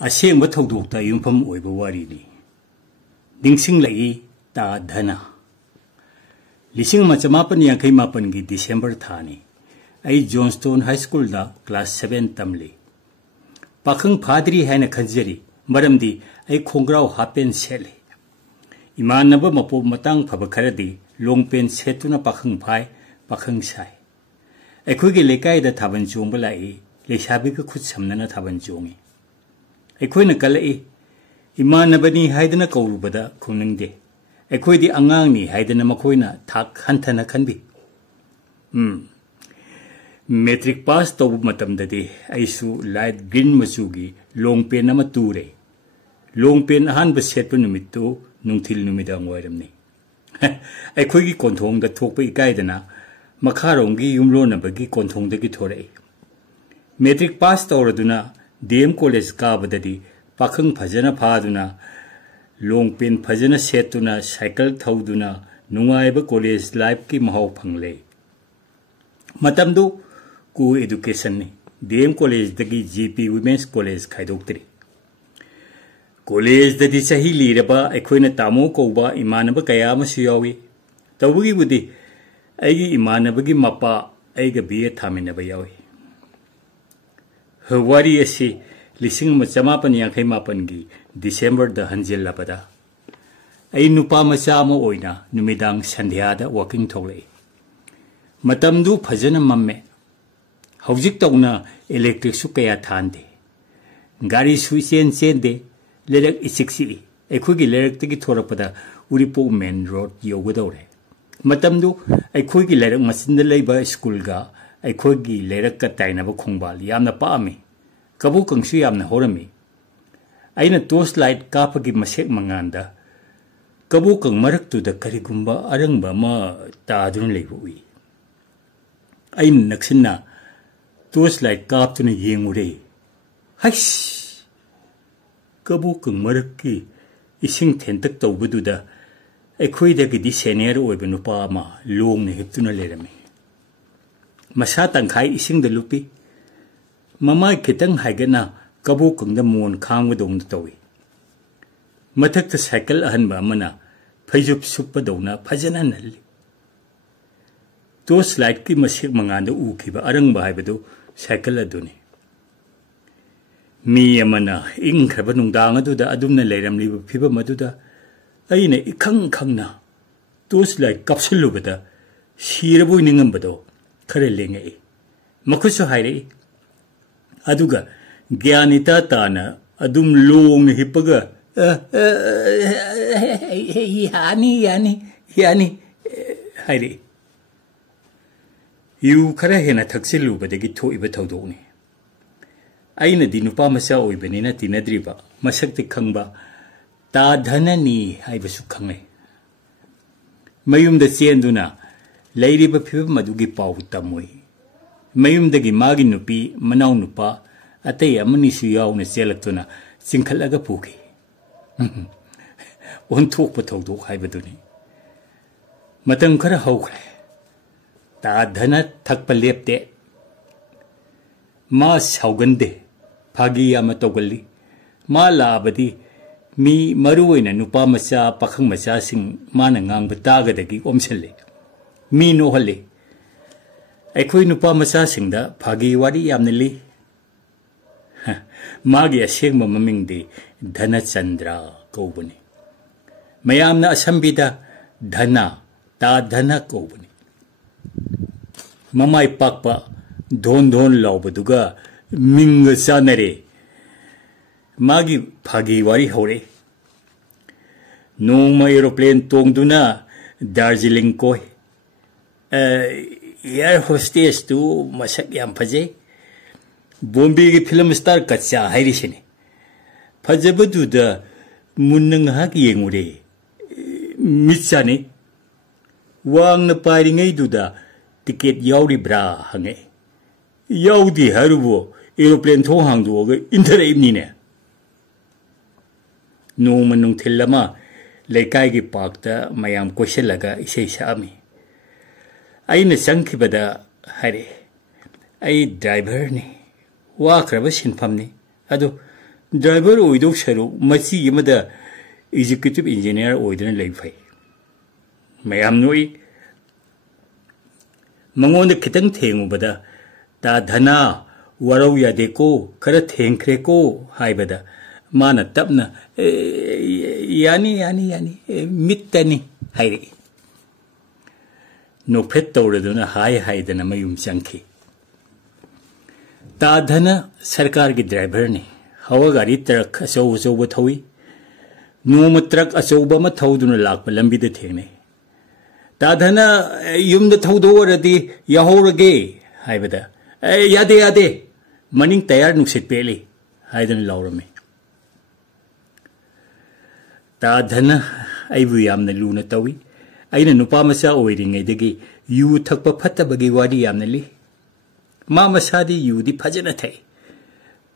असेंब थौदोक्ता युमफम ओइबा वारीनी निंगसिंग लई ता धना लिसिंग मचमापन यांखै मापन की दिसंबर थानी आई जॉनस्टोन हाई स्कूल दा क्लास 7 तमली पाखंग फादरी है न खंजरी मरमदी आई खोंग्राव हापेन सेले इमानब मपो मतंग फब खरदी लोंगपेन सेतुना पाखंग फाय पाखंग साय अखोगी लेकाय दा थाबन चोंग बलाई लेसाबी का खुद समनना थाबन चोंगी अखोइना कलई इमानबनी हाइदना कौरुबदा खुंगदे अखोइदी अंगांगनी हाइदना मखोइना थाक हंथना खनबी मैट्रिक पास तौब मतमददे आइसु लाइट ग्रीन मचुगी लोंग पेन अमा तुरे लोंग पेन अहानब सेटप नुमित्तु नुंथिल नुमिदांग वायरमनी अखोइगी कोंथोंग दा थोकप इकायदना मखारोंगी युमलोनबगी कोंथोंदगी थोरई मैट्रिक पास तौरदुना डीएम कॉलेज काबददी पाखंग फजना फादुना लोंग पेन फजना सेतुना साइकिल थौदुना नुंगाइब कॉलेज लाइफ की महौ फंगले मतमदु को एजुकेशन ने डीएम कॉलेज दगी जीपी वुमेन्स कॉलेज खाइदोक्तरी कॉलेज ददी सही लीरबा अखोइना तामो कौबा इमानब कया अमसु यावी तौबगी बुदी अगी इमानबगी मपा अइगा बीए थामिनबा यावी हवारी असी लिसिंग मचमापन यांखै मापन की दिसंबर द हंजिल्लाबदा अई नुपा मचा अमा ओइना नुमिदांग संध्यादा वॉकिंग थोले मतमदु फजन मम्मे हौजिक तौना इलेक्ट्रिक सु कया थानदे गाड़ी सु चेन दे लेरक इसिक्सी अखोगी लेरक तगी थोरपदा उरिपो मेन रोड योगदौरे मतमदु अखोगी लेरक मसिंद लेबा स्कूल गा अखोगी लेरक का ताइनबा खोंबाल यामना पामी कबू कंसु यामना होरमी अइना टॉर्च लाइट कापगी मसेक मंगांदा कबू कंग मरक्तुदा करिगुंबा अरंबा मा तादुन लेबुई अइना नक्सिना टॉर्च लाइट कापतुना येंगुरे हस कबू कंग मरक्की इसिंग थेंतक तौबदुदा अखोइदगदी सेनियर ओइबा नुपा मा लोंगना हिप्तुना लेरमी मसा तंखाई इसिंग द लुपी ममाई खितंग हाइगना कबू कंगदा मोन खांगदौन तौई मथक साइकिल अहनबा अमना फैजुप सुपदौना फजना नल्ली टॉर्च लाइट की मसेक मंगांदा उखिबा अरंबा हाइबदु साइकिल अदुनी मी अमना इंखरबा नुंदांग अदुदा अदुमना लेरमलिबा फिबा मदुदा अइना इखंग खंगना टॉर्च लाइट कपसलुबदा सिरबोय निंगंबदो खरे लेंगे मखुसु हाइरे अदुगा ज्ञानिता ताना अदुम लोंग हिपगा यानी हाइरे यू खरा हेना थक्सिलुबदगी थोइबा थौदोनी अइना दि नुपा मचा ओइबनिना तिनद्रिबा मसक्ति खंगबा ता धननी हाइबसु खंगे मयुमदा चेंदुना लैरिबा फिबम मदुगी पाउ तमोई मयुमदगी मागी नुपी मनाउ नुपा अतै अमनिसु याउना चेलक्तुना चिंखलगा पुगी ओनथोकपा थौदोक हाइबदुनी मतम खरा हौख्रे ता धना थकपा लेपते मा साउगंदे फागी यामा तौगल्ली मा लाबदी मी मरुओइना नुपा मचा पाखंग मचा सिंग माना ngang तागदगी ओमसले मी नोहले अखोई नुपा मचा सिंगदा फागी वारी यामनली मागी असेंग ममिंगदी धनचंद्र कौबनी मयामना असंबिदा धना ता धना कौबनी ममाई पाकपा धोन धोन लाउबदुगा मिंग चानरे मागी फागी वारी हौरे नोंमा एरोप्लेन तोंगदुना दार्जिलिंग कोई एयर होस्टेस तू मसक याम फजे बॉम्बे की फिल्म स्टार कच्चा हाइरिसिने फजबदुदा मुन्नंग हाक येंगुरे मिचाने वांगना पारिङैदुदा टिकेट याउरिब्रा हंगे याउदी हारुबो एरोप्लेन थों हांगदोगा इंथरैबनिने नोंमा नुंथिल्लमा लेकाइगी पार्कता मयाम कोइसलगा इसै सामी अइना संखिबदा हरे आई ड्राइवर ने वाख्रब सिनफमनी अदो ड्राइवर ओइदो सरो मची यमदा एग्जीक्यूटिव इंजीनियर ओइदन लई फै मयाम नोई मंगोंद खितंग थेंगुबदा ता धना वरौ यादेको खरा थेंख्रेको हाइबदा माना तपना यानी यानी यानी मित्तनी हाइरे नोफेट तौरदुना हाय हाइदना मयुम चंखी ता धना सरकार की ड्राइवर ने हवा गाड़ी ट्रक अचौ अचौब थौई नोम ट्रक अचौब अमा थौदुना लाकपा लंबीदा थेंगने ता धना युमदा थौदोरदी याहौरगे हाइबदा यादे यादे मनिंग तयार नुसित पेली हाइदन लाउरमे ता धना आइबु यामना लूना तौई अइना नुपा मचा ओइरिङैदगी यू थकपा फत्तबगी वारी यामना लि मा मसादी यूदी फजना थै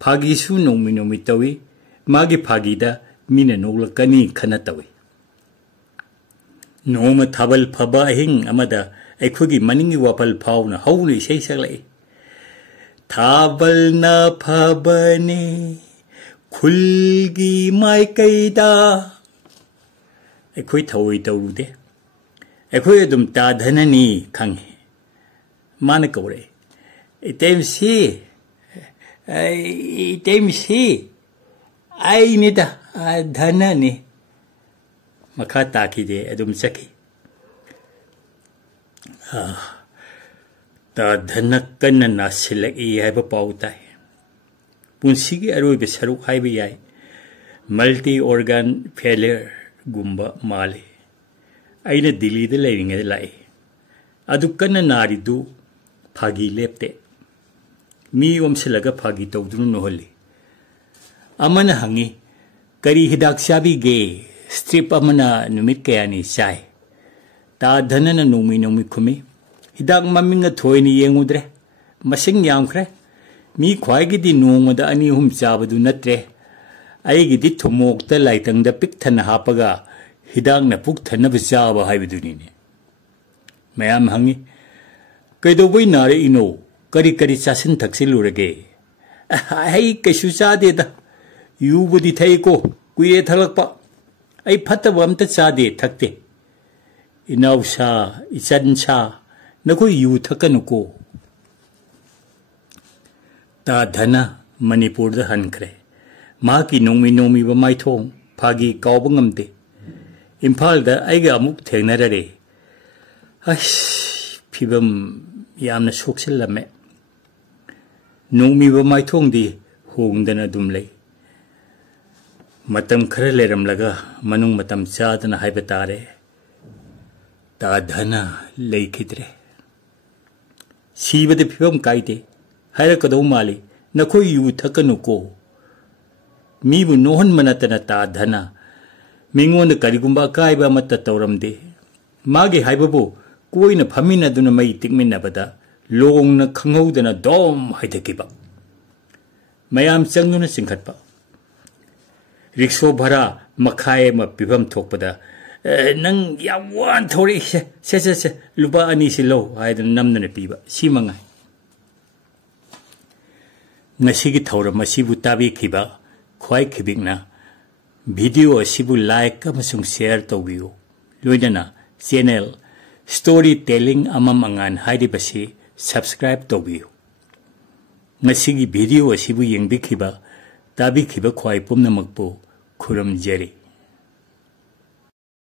फागीसु नोमी नोमी तौई मागी फागीदा मीना नोगलकनी खना तौई नोम थाबल फबा अहिंग अमदा अखुगी मनिंगी वापल फाउना हौना इसै सकलै थाबलना फबने खुलगी माइकैदा अखोई थौई तौरुदे अखोई अदुम ताधननी खंगे माना कौरे इतेमसी आइनिदा धननी मखा ताकीदे अदुम चखी ता धन कन्न नासिलकी हाइब पाउ ताई पुंसिगी अरोइबे सरुक हाइब याई मल्टी ऑर्गन फेलियर गुम्बा माले अइना दिल्लीदा लेरिङैदा लाई अदु कन्न नारिदु फागी लेप्ते मी ओमसिलगा फागी तौदुनु नोहली अमना हंगी करी हिदाक चाबीगे स्ट्रिप अमना नुमित कयानी चाय ता धनना नोमी नोमी खुमी हिदाक ममिंग थोयनी येंगुद्रे मसिंग यामख्रे मी ख्वाइगिदी नोंगदा अनि हुम चाबदु नत्रे अइगिदी थुमोक्ता लाइतंगदा पिकथना हापगा हिदाकना पुक थनब चाबा हाइबदुनिने मयाम हंगी कैदोबई नारे इनो करी करी चासिन थक्सिलुरगे आई कैसु चादेदा यूबुदी थैको कुइरे थलकपा आई फत्तब अमता चादे थकते इनाउसा इचनसा नखो यू थकनुको ता धना मणिपुर दा हनख्रे मा की नोमी नोमी बमाइथों फागी काउब ngamde इम्फाल दा आइगा अमुक थेंगनररे अश फिबम यामना सोक्सिलमे नोमी बमाइथों दी होंगदना दुम लै मतम खरे लेरमलगा मनुंग मतम चादना हाइब तारे ता धना लैखिद्रे सीबदे फिबम काइदे हाइरकदौ माली नखोई यू थकनुको मीबु नोहन मनतना ता धना मिंगोन करिगुंबा काइबा मत तौरमदे मागे हाइबबु कोइना फमिनदुना मई तिकमिनबदा लोंगना खंगौदना दोम हाइदकिबा मयाम चंगुना सिंखतपा रिक्सो भरा मखाए म पिबम थोकपदा नंग या वान थोरी से लुबा अनि सिलो हाइदन नमदना पीबा सिमंगाई नसीगी थौरम असिबु ताबिखिबा ख्वाइ खिबिगना वीडियो असिबु लाइक अमसुंग शेयर तौबियो लोइदना चैनल स्टोरी टेलिंग अमम अंगान हाइदिबसि सब्सक्राइब तौबियो नसीगी वीडियो असिबु यंगबिखिबा ताबिखिबा ख्वाइ पुमनमकपु खुरम जरी।